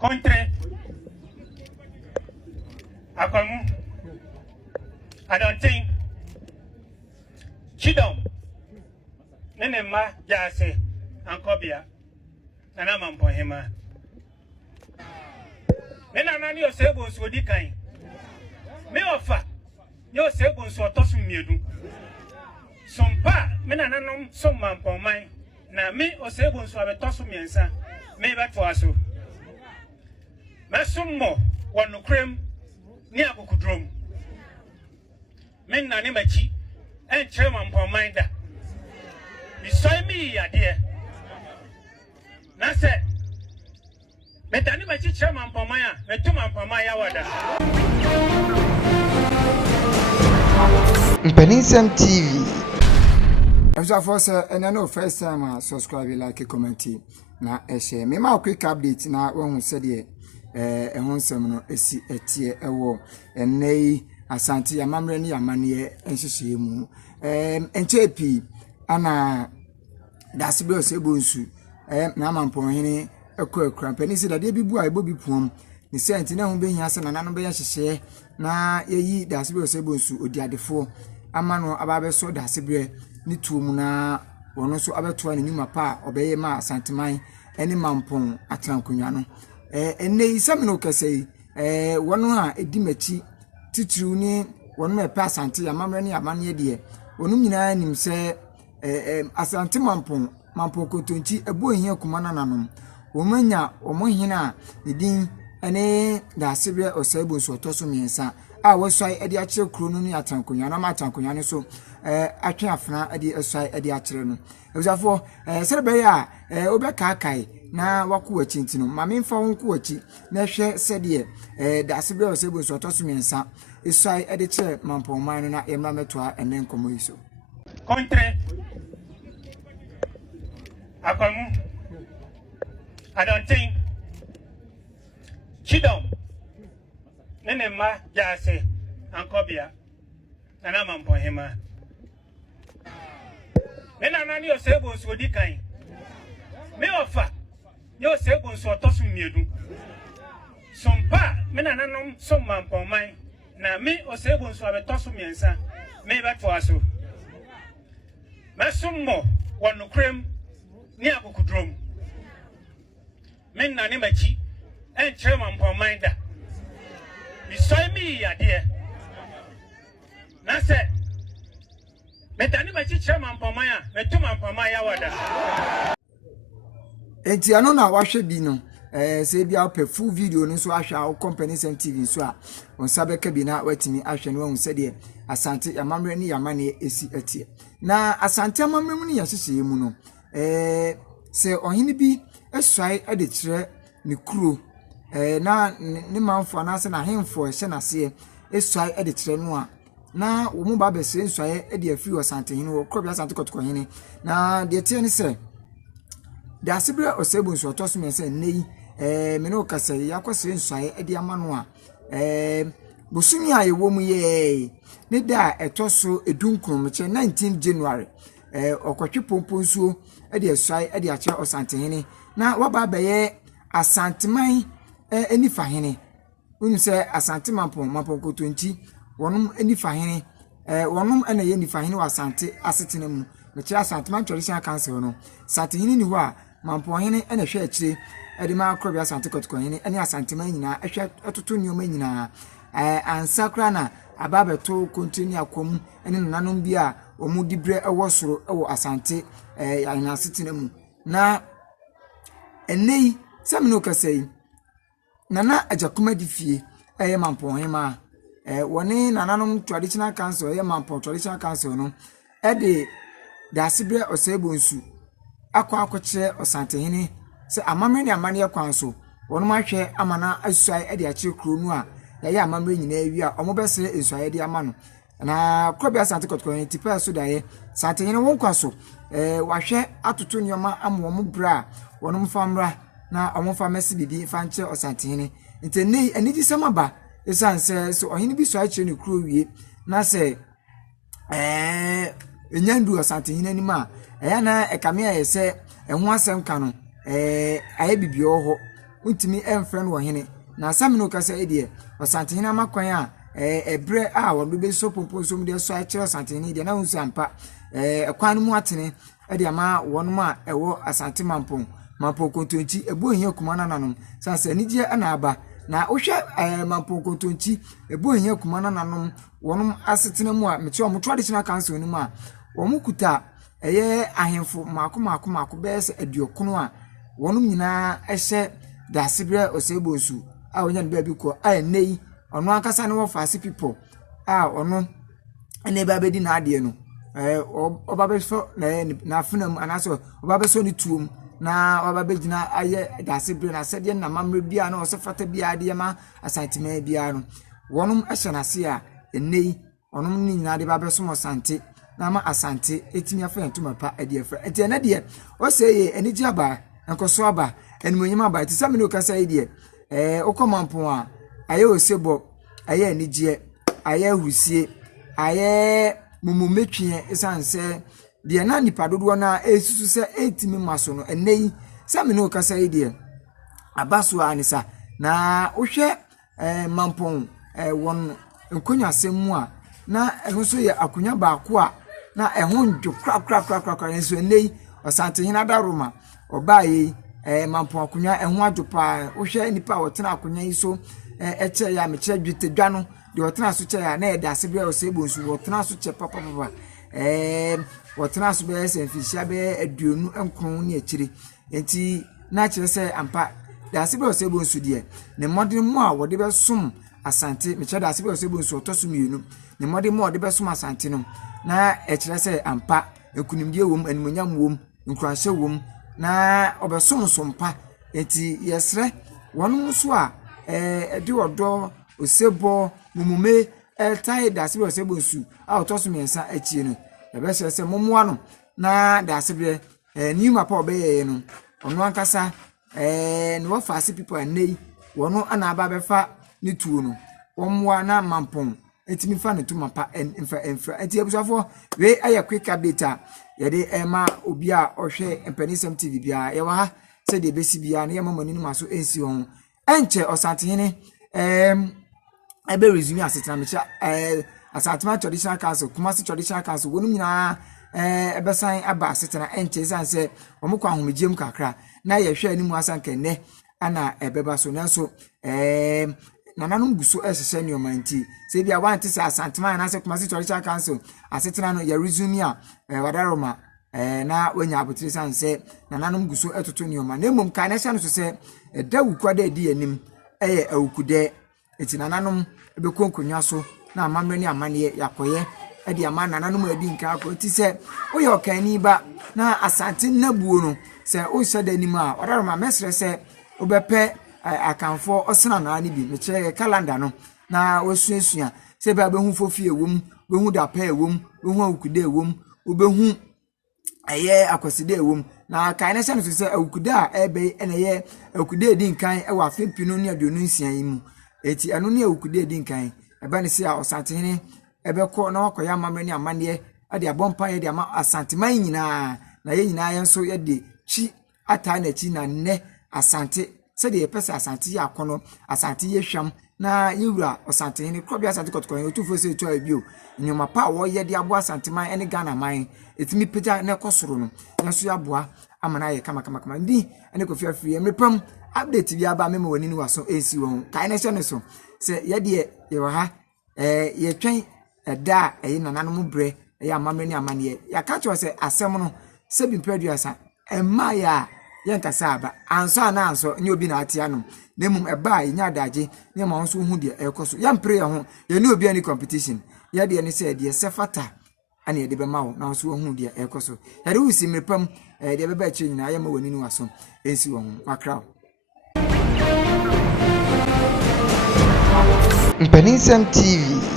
Country. I don't think. Chidom. Nenema Jase and Kobia. And I'm on Pohema. Then I know your sables would decline. Me offer your sables or tossing me. Some pa, men and unknown some man for mine. Now me or sables have a toss of me and son. Maybe that for us. Masum more, one no cream near Bukudrum. Men Nanimachi and Chairman Pominder. Beside me, dear. Nasa Metanimachi Chairman Pomaya, Metuman Pomaya Wada. Mpenisem TV. As I first and I know first time subscribe, like, comment, na share. Me ma quick update na when said ye ehun sem no esi etie ewo enei Asante amamre ni amane enhyehyɛ mu enchepi ana dasebe osebonsu na amampɔhene ekɔ panisi dade bibu a ebobi puom ne senti na hu behia se nananom be hyehyɛ na yeyi dasebe osebonsu odiadefo amano ababeso dasebe ni tuomu na wono so abeto ani nyuma pa obeye ma asanteman ene mampon atrankonwa no enei samino kasei wono a edimachi titru ni wono me pa asante amamre ni amane de onum nyina nim se asante mampon kotonchi ebu ohia kuma nanom womanya omohina edin ene dasebe osebonsu otoso miensa a wosai ede akire kuro no ni atrankonwa na ma atrankonwa ne so atwe afna ade esai ade akire no ebusafo serebe ya obeka kai na wako achi ntino mame mfa wonko achi na hwe sede dasebe osebonsu otoso miensa esai ade kire mampɔman no na emra metoa ene nkomo yiso Country. I don't think. Chidom. Nenema Jase and Kobia. And I'm on Pohema. Then I know your sables would decline. Me offer your sables or tossing me. Some pa, men and unknown some man for mine. Now me or sables have a toss of me and son. Maybe that for us. Masum more, one no cream near Bukudrum. Men Nanimachi and Chairman Pominder. Beside me, dear. Nasa Metanimachi Chairman Pomaya, Metuman Pomaya Wada. Enti ano na wahwe bi no se bia pe full video no so ahwa o company sem TV so a on sabeka bi na watimi ahwe no hu se de asante yamamre ni yamane esi atie na asante amamre mu ni yahyehyɛ mu no se ohini bi esai ade kire ne kuro na ne manfo na se na hemfo hye na se esai ade kire no a na wo mu ba be se nsai ade afiri asante hene wo kro bi asante kotoko hene na de tie ne se dasebe osebonsu otoso me se nei me no kase yakose nsai ade amano a bosumi a yewo mu ye ne da etoso edunkrum che 19 January okotwe pomponsuo ade asai ade ache osantehene na waba beye asanteman enifa hene unu se asante mampon kotonchi wonum enifa hene wonum ena ye enifa hene wasante asetena mu me che asanteman traditional council no santehene ni ho a mampon hene ena hwe akire ade ma akrobia asante kotoko hene ene asanteman nyina ehwe atoto nyoma nyina ansakra na ababeto continue akom ene nanom bia omudibre ewo soro ewo asante yana asetena mu na enei semino kasei nana ajakuma difie mampon hema woni nananom traditional council mampon traditional council no ede dasebe osebonsu akwakoche osantehene se amamre ne amane kwanso wonom ahwe amana asuai ede akire kro nu a ya amamre nyina awi a omobese esuai de amano na krobia asante kotoko tipa so daye santehene won kwaso wahwe atoto nyoma amo mo bra wonom famra na omfa mesi bibi fanche osantehene nteni aniji semaba esanse so ohini bi so akire ne kro wie na se enyandu osantehene ni ma ya na ekame ayese eho asem ka no aye bibio ho untimi emfriend wo hene na samino kasa edie osantehene amakwan a ebre a wodo be so pompo so mde so a kire osantehene de na hunsu ampa ekwan mu atene ede ama wonum a ewo asante mampon kontonchi ebu ohia kuma nanom sanse anigye na aba na wohwe mampon kontonchi ebu ohia kuma nanom wonum asetena mu a meche omo traditional council ni mu a omo kuta ahemfo mako bese aduokono a wonum nyina ehye dasebre osebonsu a wonya ne baabi ko a nei ono akasa ne wo fase people a ono ene ba bedi na ade no oba be so na funam anaso oba be so ni tuom na oba be gina aye dasebre na sede na mamre bia na osefata bia ade ma asantima bia no wonum ehye na se a nei onum ni nyina de ba be so mo sante na ma asante etimi afa ntoma pa ade afra enti ene de o seye eniji aba nkoso aba enimonyima aba ti sami no kasa ide okomampon a aye osebo aye enije aye husie aye mumumetwe esanse de na nipa dodo na esusu se etimi maso no enei sami no kasa ide abaso anisa na ohwe mampon won nkonya semu a na ehun so ye akonya baako a na ehun dwo kra enso enei osantehene adaroma obaye mampon akonya ehun adwopa ohwe nipa wotena akonya iso eche ya meche dwete dwa no de wotena so che ya na eda asebia osebonsu wotena so che papa wotena so be se fihia be aduonu enkron ne akire enti na kire se ampa da asebia osebonsu de ne modern mu a wode be som asante meche da asebia osebonsu otoso mienu ne modern mu wode be som asante no na ekire se ampa ekunimdie wom animonyam wom nkranhye wom na obesomsompa enti yesre wonum so a de odo osebo mumume tai da sebe osebonsu a otoso mensa achie no ebese se momoa no na da sebe new mapa obeye no ono ankasa no wa fase people anei wono ana aba befa ni tuo no womwa na mampon etimi fa ne tuma pa enfra enti abusafo we aye quick update a yede ema obi a ohwe Mpenisem TV bia ye wa ha se de besi bia na ye mamani no maso ensi hon enche osantehene ebe resume asetena mecha asatima traditional council Kumasi traditional council wonum nyina ebesan aba asetena enche sanse omukwa ahomegiem kakra na ye hwe animu asanka ne ana ebeba so nanso nananum guso ehye ne omanti se bia wanti se asantima na se Kumasi traditional council asetena no ye resume a wadaroma na wanya abotire sanse nananum guso etoto ne oma na mom ka na hye no so se da wukwada edi anim eye awukude eti nananum ebe konkonwa so na amamre ni amane yakoye edi amana nananum adi nka akọ ti se oye okani ba na asante nabuo no se o hyeda anim a wadaroma mesre se obepe akanfo osena na ani bi meche calendar no na wasuasua se ba behu fofi ewom behu da pa ewom behu awukude ewom obehu eye akoside ewom na kan na se se awukuda ebe eneye awukude di nkan e wa fempino ne aduonu nsia yimu eti anu ne awukude di nkan eba ne se a osantehene ebe ko na wakoya amamre ne amane ade abompa ye de ama asanteman nyina na ye nyina ye nso ye de chi ata na chi na ne asante se de pese asante ya kono asante ye hwam na yewura osantehene krobia asante kotokon otufo se to abio nyoma pa wo ye de abo asanteman ene Ghana man etimi peja na ekosoro no nso ya boa amana ye kama ndi ene Kofi Afiri emrepam update bi aba memo wani ni waso esi won kai na hye ne so se ye de ye wa ha ye twen da eyi nananom bre ye amamre ni amane ya ka cho se asem no se bi producer emma ya ye nkasa aba anso na anso nye obi na atia no na mum eba ye nya adaje ne ma nso hu de ekoso ya mpre ye ho ye ne obi ani competition ye de ne se de se fata ani de be ma wo na nso hu de ekoso ya de wusi mrepam de be ba chi nyina ye ma wani ni waso ensi wo ho makra Mpenisem TV